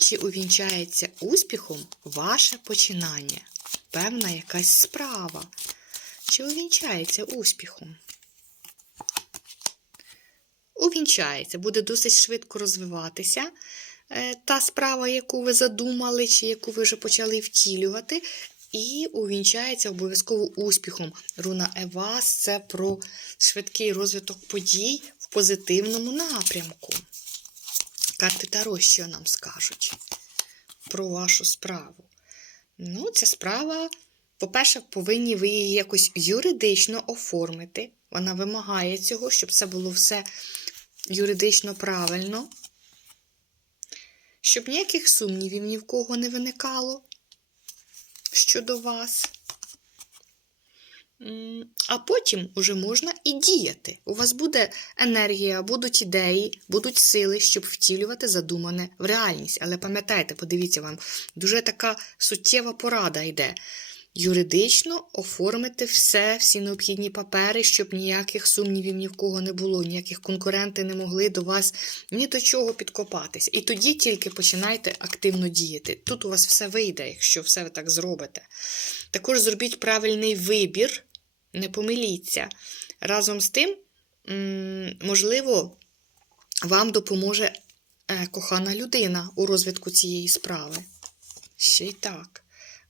Чи увінчається успіхом ваше починання? Певна якась справа. Чи увінчається успіхом? Увінчається, буде досить швидко розвиватися е, та справа, яку ви задумали, чи яку ви вже почали втілювати, і увінчається обов'язково успіхом. Руна Евас це про швидкий розвиток подій в позитивному напрямку. Карти Таро що нам скажуть про вашу справу? Ну, ця справа, по-перше, повинні ви її якось юридично оформити. Вона вимагає цього, щоб це було все юридично правильно, щоб ніяких сумнівів ні в кого не виникало щодо вас. А потім уже можна і діяти. У вас буде енергія, будуть ідеї, будуть сили, щоб втілювати задумане в реальність. Але пам'ятайте, подивіться, вам дуже така суттєва порада йде. Юридично оформити все, всі необхідні папери, щоб ніяких сумнівів ні в кого не було, ніяких конкуренти не могли до вас ні до чого підкопатися. І тоді тільки починайте активно діяти. Тут у вас все вийде, якщо все ви так зробите. Також зробіть правильний вибір, не помиліться. Разом з тим, можливо, вам допоможе е, кохана людина у розвитку цієї справи. Ще й так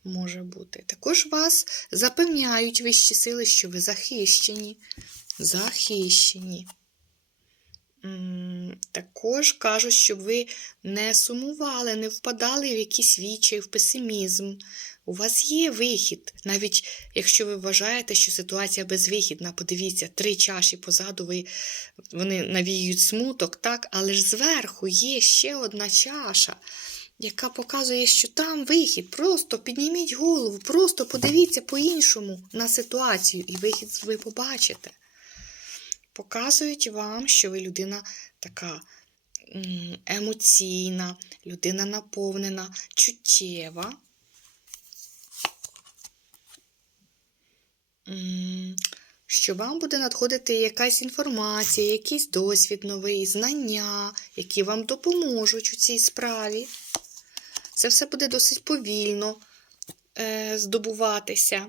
може бути. Також вас запевняють вищі сили, що ви захищені. Захищені. Також кажуть, щоб ви не сумували, не впадали в якісь вічі, в песимізм. У вас є вихід, навіть якщо ви вважаєте, що ситуація безвихідна, подивіться, три чаші позаду ви, вони навіюють смуток, так, але ж зверху є ще одна чаша, яка показує, що там вихід. Просто підніміть голову, просто подивіться по-іншому на ситуацію, і вихід ви побачите. Показують вам, що ви людина така емоційна, людина наповнена, чуттєва. Що вам буде надходити якась інформація, якийсь досвід новий, знання, які вам допоможуть у цій справі. Це все буде досить повільно е, здобуватися.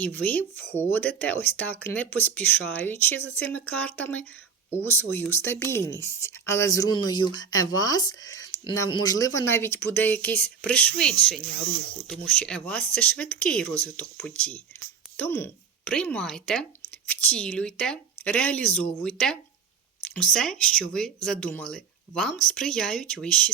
І ви входите ось так, не поспішаючи за цими картами, у свою стабільність. Але з руною Евас, можливо, навіть буде якесь пришвидшення руху, тому що Евас це швидкий розвиток подій. Тому приймайте, втілюйте, реалізовуйте усе, що ви задумали. Вам сприяють вищі